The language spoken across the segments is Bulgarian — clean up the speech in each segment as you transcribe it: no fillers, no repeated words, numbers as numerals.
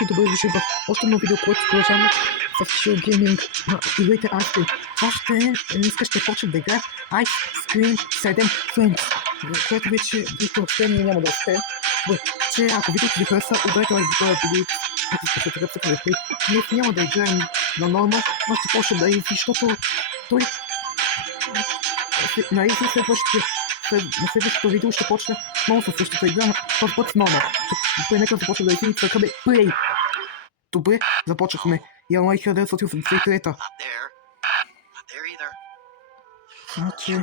всички добре дошли в още едно видео, което продължаваме с Chill Gaming на игрите Ice. Това днеска ще почне да играе Ice Cream 7 Friends, което вече въобще няма да успеем. Че ако видеото ви хареса, ударете лайк до този видео, ако се така да ви. Днес няма да играем на норма, но ще почне да играем, защото той на Easy на следващото видео ще почне много със същата игра, този път с норма. Нека започне да играем, цъкаме Play. Добре, започнахме. Януари 1983. Значи...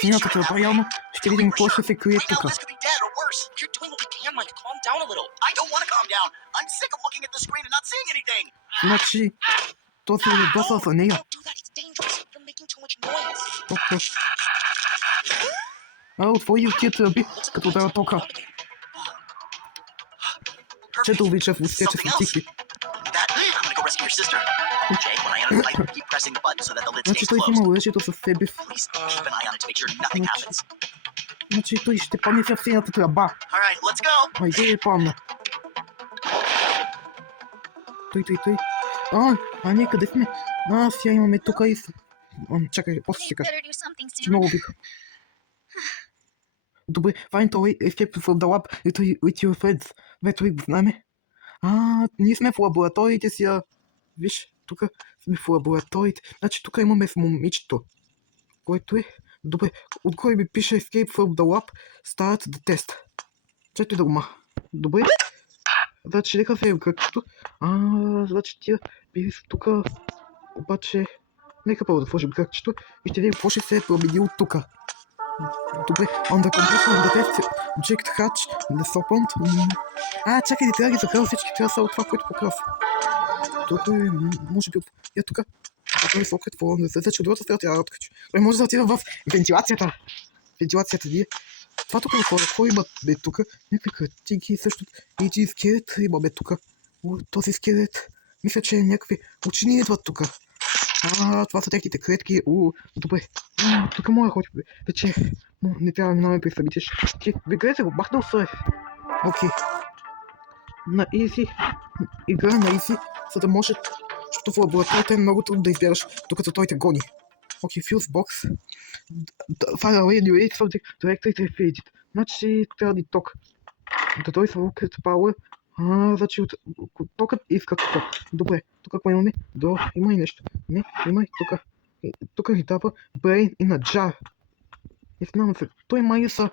Синята тръба явно ще видим какво ще се крие тук. Значи... този е гласа за нея. Отвори тия тръби, като дава тока. Чето обича в устите, че са тихи. Значи той има оръжието със себе си. Значи той ще падне в синята тръба. Айде, падна. Той. Ние къде сме? Сега имаме тук и... Чакай, после ще кажа. Много вих. Добре, find a way escape from the lab with your friends. Вече го знаем. Ние сме в лабораториите си. Виж, тук сме в лабораториите. Значи тук имаме с момичето. Което е? Добре, отгоре ми пише escape from the lab, start the test. Чето да го Добре. Значи, нека се кръгчето. Значи тия били са тук. Обаче, нека първо да сложим кръгчето и ще видим какво ще се е променило тук. Добре, on the completion of the test, Jack Hatch, the serpent. Чакай, не трябва да ги захарва всички, трябва да са от това, което покрав. Тук е, може би от... тук. Тук е сокет, фолон, значи от другата страна трябва да откачи. Може да отива в вентилацията. Вентилацията ви. Това тук е хора, какво има тук? Някакви картинки също. Един скелет имаме тук. Този скелет. Мисля, че някакви учени идват тук. Това са техните клетки. Добре. Тук моя хоч вече. Не трябва да минаваме при самите щити. Гледайте го, бахнал се. Окей. На Easy. Игра на Easy, за да може, защото в лабораторията е много трудно да избягаш, докато той те гони. Окей, Fuse Box. Fire away and you ate something directly to feed it. Значи трябва да ток. Да той са Rocket Power. Значи от токът иска тук. Добре, тук какво имаме? Има и нещо. Не, има и тук. Тук ни дава Brain in a Jar. Не знам се. Той май са...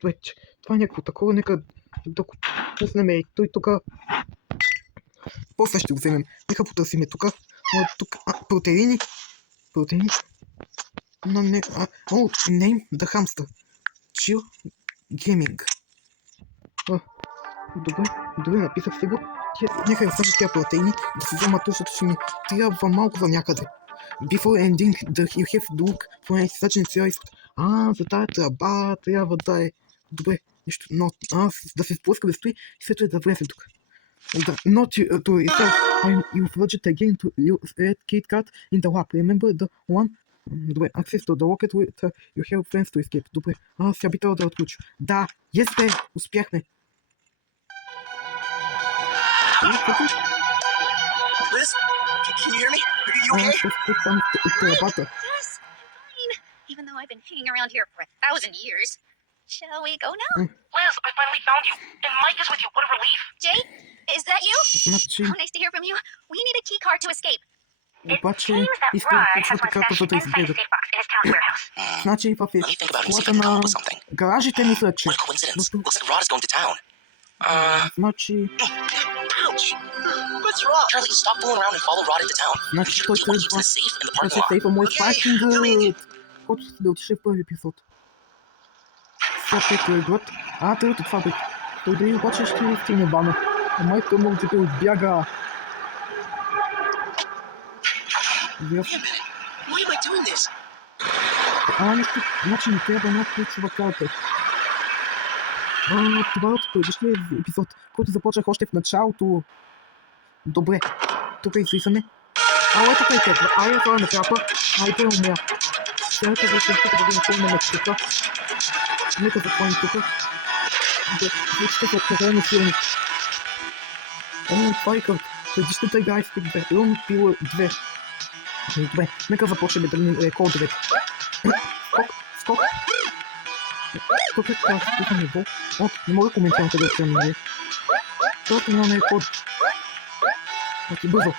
Това е някакво такова, нека да го пуснем и той тук... После ще го вземем. Нека потърсиме тук. Тук... Протеини. Name the hamster. Chill Gaming. Добре, написах си го. Нека да сложа тия протеини, да се взема защото ще ми трябва малко за някъде. Before ending, you have to look for a such and за тая тръба трябва да е... Добре, нещо, да се сплъска, да стои и след това да влезе тук. Not to yourself, you forget again to red Kit Kat in the lab. Remember the one? Добре, access to the rocket with you have friends to escape. Добре, сега би трябва да отключа. Да, бе, успяхме. Liz, can you hear me? Are you okay? Yes, fine. Even though I've been hanging around here for 1,000 years. Shall we go now? Liz, I finally found you. And Mike is with you. What a relief. Jay, is that you? Значи... Oh, nice to hear from you. We need a key card to escape. Обаче, искам да почва така, защото изгледат. Значи, в колата на гаражите мисля, че... Значи... Charlie, stop fooling around and follow Rod into town. Значи той тръгва. Значи сейфа мой файтинг гърд. Който да отише в първи епизод. Сега те тръгват. Тръгват от това бе. Той дали обаче ще стигне бана. Май той много тепе отбяга. Why am I doing this? Нещо, значи не трябва една ключова карта. Това е от предишния епизод, който започнах още в началото. Добре, тук излизаме. Ето е тепла, това е на трапа, той умря. Всяка вечер тук да видим пълна тук. Нека затворим тук. Да, всички са прекалено силни. Това е към предишната игра изпит 2. Рун пила 2. Добре, нека започнем да минем кодовете. Скок. Тук е ниво. Не мога да коментирам къде е ниво. Това няма код. Окей, бързо,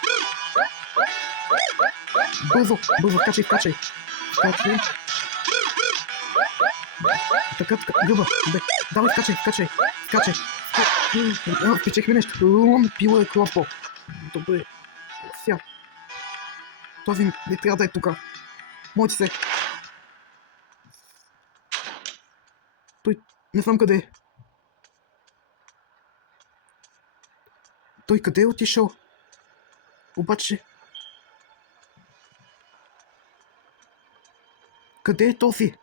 скачай. Така, гъба, бе, давай, скачай. Впечехме нещо. Рун пила е кросбол. Добре, сега. Този не трябва да е тука. Моите се. Той не знам къде е. Той къде е отишъл? Обаче... Къде е този?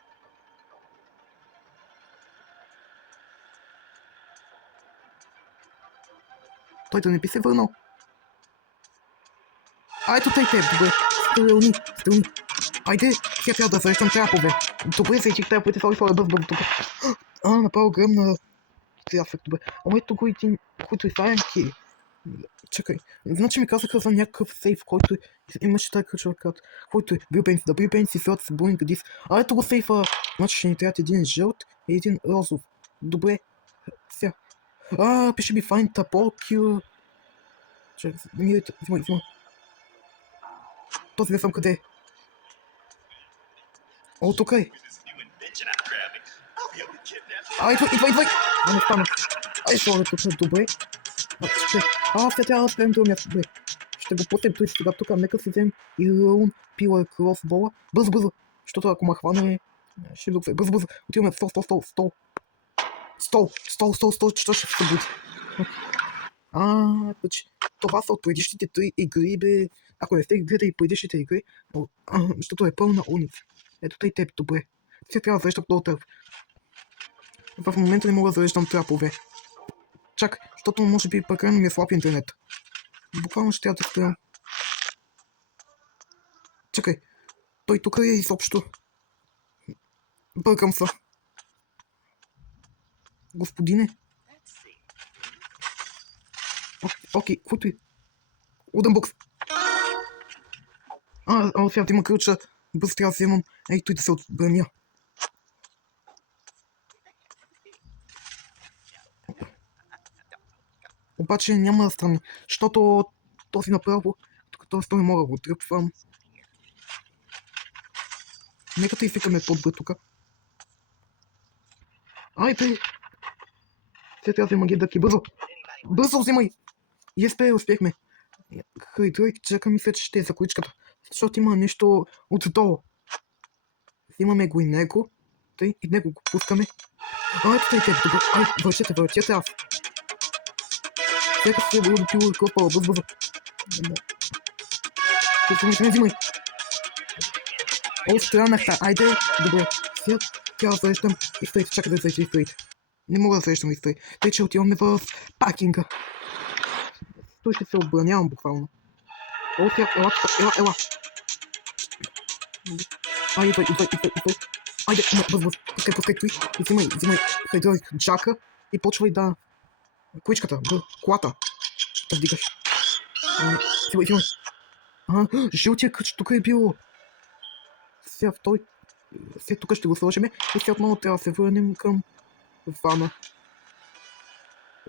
Той да не би се върнал. Ето тъй теб, добре. Стрелни. Айде, сега трябва да срещам трапове. Добре, срещих траповете, сори, бързо тук. Направо гръмна трясък, добре. Ама ето го един, който е Silent. Чакай, значи ми казаха за някакъв сейф, който имаше тази ключова карта, който е WBNC и Фелт с Буринг Дис. Ето го сейфа, значи ще ни трябва един жълт и един розов. Добре, сега. Пише ми Find the Ball Killer. Чакай, взимай. Този не знам къде е. Тук е. Идвай! Не стана. Сложа тук, добре. Сега трябва да спрем това място, добре. Ще го пуснем той сега тук, нека си вземем и Рун пила кросбола. Бързо, защото ако ме хване, ще докъде. Бързо, отиваме в стол, че ще се буди. Значи, това са от предишните 3 игри, бе. Ако не сте гледали предишните игри, защото е пълна уница. Ето тъй теб, добре. Сега трябва да зареждам много тръп. В момента не мога да зареждам трапове. Чак, защото може би прекалено ми е слаб интернет. Буквално ще трябва да спрям. Чакай, той тук е изобщо. Бъркам се. Господине. Окей, който е? Уден бокс. Сега да има ключа. Бързо трябва да вземам. Той да се отбраня. Обаче няма да стане, защото този направо, този не мога да го тръпвам. Нека да изфикаме по-добре тук. Айде! Сега трябва да взема гедъки. Бързо взимай! Успехме. Хайде, чака ми се, че ще е за количката. Защото има нещо отдолу. Взимаме го и него. И него го пускаме. Ето тъй теб, добре. Вършете аз. Сега се е било да пило и клопала, бързо. Взимай. Странахта, айде, добре. Сега трябва да срещам историте, чакай да срещам историте. Не мога да срещам историте, тъй че отиваме в паркинга. Той ще се отбранявам буквално. Сега, ела. Идвай. Айде, бързо, пускай, той. Взимай хайдроик джака и почвай да... Количката, колата. Да вдигаш. Взимай. Жълтия къч тук е било. Сега тук ще го сложим и сега отново трябва да се върнем към вана.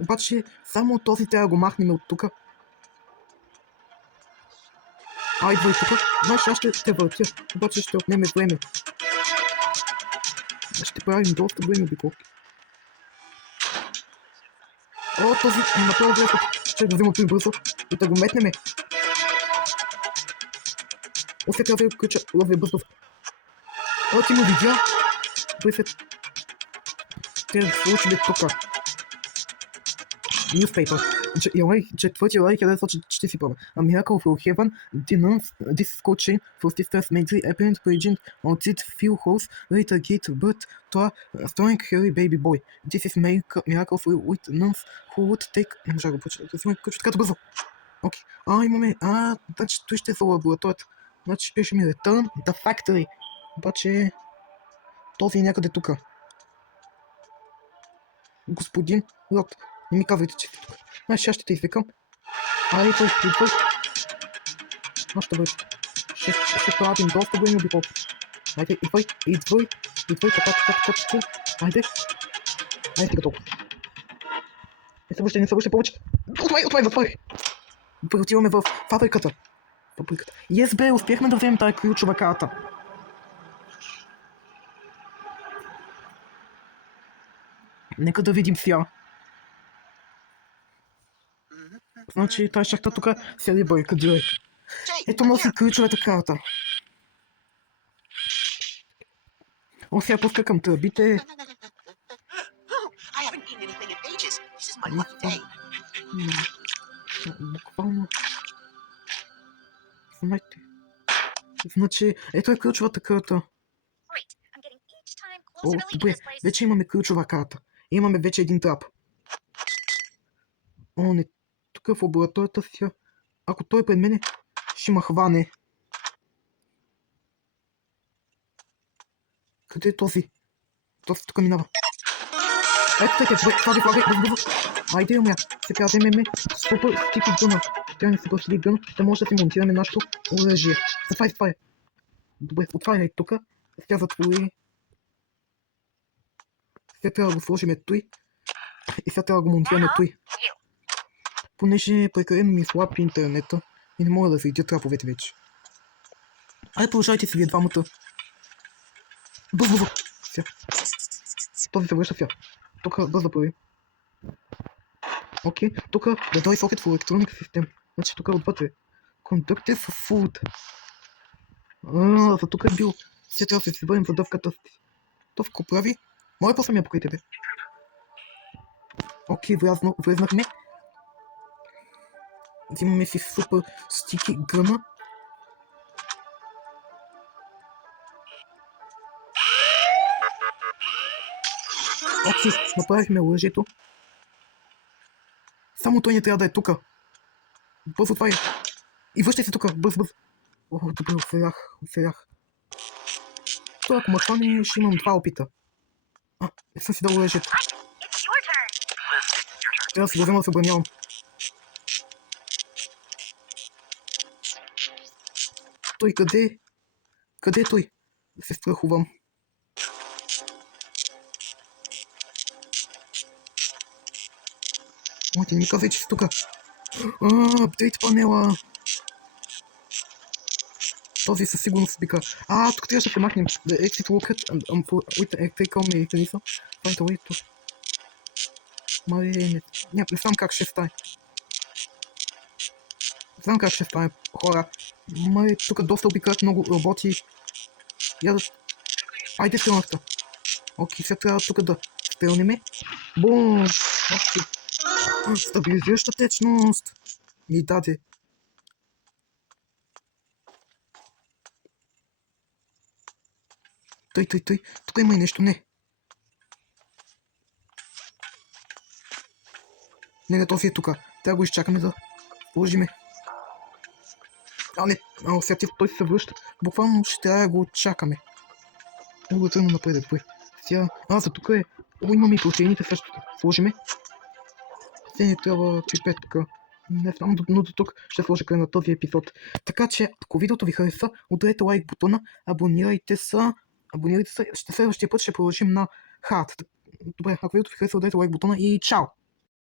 Обаче само този трябва да го махнем от тук. Идвай тук. Знаеш, аз ще те въртя, обаче ще отнеме време. Ще правим доста време обиколки. Този направо време, ще го взема бързо и да го метнеме. Сега трябва да включа лови бързо. Ти му видя? Трябва да се случи бе тука. Newspaper. Четвъртия лайк е да случи 40 A miracle will heaven denounced this school chain for sisters made the apparent origin of this few holes later gate but to a storing hairy baby boy. This is miracle for witness who would take... Не можа да го почета. Да взимай ключ така бързо. Окей. Имаме... Значи той ще е за лабораторията. Значи пише ми Return the Factory. Обаче този е някъде тук. Господин Лот, не ми казвайте, че сте тук. Сега ще те извикам. Идвай. Ще бъде. Ще правим доста големи обиколки. Айде, идвай, така. Айде, готово. Не се връщай повече. Отвай. Отиваме в фабриката. Yes, бе, успяхме да вземем тази ключова карта. Нека да видим сега. Значи, тази шахта тук сяди барикадира. Ето носи ключовата карта. Сега пуска към тръбите. I haven't eaten anything in ages. This is my lucky day. Буквално. Знаете. Значи, ето е ключовата карта. Great. I'm getting each time closer to leaving Добре, this place. вече имаме ключова карта. Имаме вече един трап. Не. Тук в лабораторията си. Ако той е пред мене, ще ма хване. Къде е този? Този тук минава. Ето тъйте, флагай, бързо. Айде, умя. Сега вземеме супер стики гъна. Трябва да се пъщи гъна, да може да си монтираме нашето оръжие. Затваряй. Добре, отваряй тук. Сега затвори. Сега трябва да го сложим той. И сега трябва да го монтираме той. Понеже прекалено ми слаб интернета и не мога да видя траповете вече. Айде, продължайте си вие двамата. Бързо. Сега. Този се връща сега. Тук бързо прави. Окей, тук да дай сокет в електроник систем. Значи тук отвътре. Контакти с фулт. За тук е бил. Сега трябва да се върнем за дъвката си. То в какво прави? Моля после ми покрите бе. Окей, влезнахме. Взимаме си супер стики гъна. Окей, направихме оръжието. Само той не трябва да е тука. Бързо отваря. И връщай се тука, бърз. Добре, оцелях. Това ако ме хване, ще имам 2 опита. Не съм си дал оръжието. Трябва да си го взема да се обранявам. Той къде? Къде е той? Да се страхувам. Ти не ми казай, че си тука. Апдейт панела. Този със сигурност вика. Тук трябваше да се махнем. The exit locket with the electrical mechanism. Find a way to... Не знам как ще стане. Хора. Тук доста обикат много роботи. Айде стрелнахта. Окей, сега трябва тук да стрелнеме. Бум! Окей. Стабилизираща течност. Ми даде. Той. Тук има и нещо, не. Не, този е тука. Трябва да го изчакаме да положиме. Не. Сега той се връща. Буквално ще трябва да го чакаме. Много тръгна напред, добре. Сега... за тук е... имаме и протеините също. Сложиме. Сега не трябва пипет тук. Не знам, но до тук ще сложа край на този епизод. Така че, ако видеото ви хареса, ударете лайк бутона, абонирайте се. Следващия път ще продължим на хард. Добре, ако видеото ви хареса, ударете лайк бутона и чао!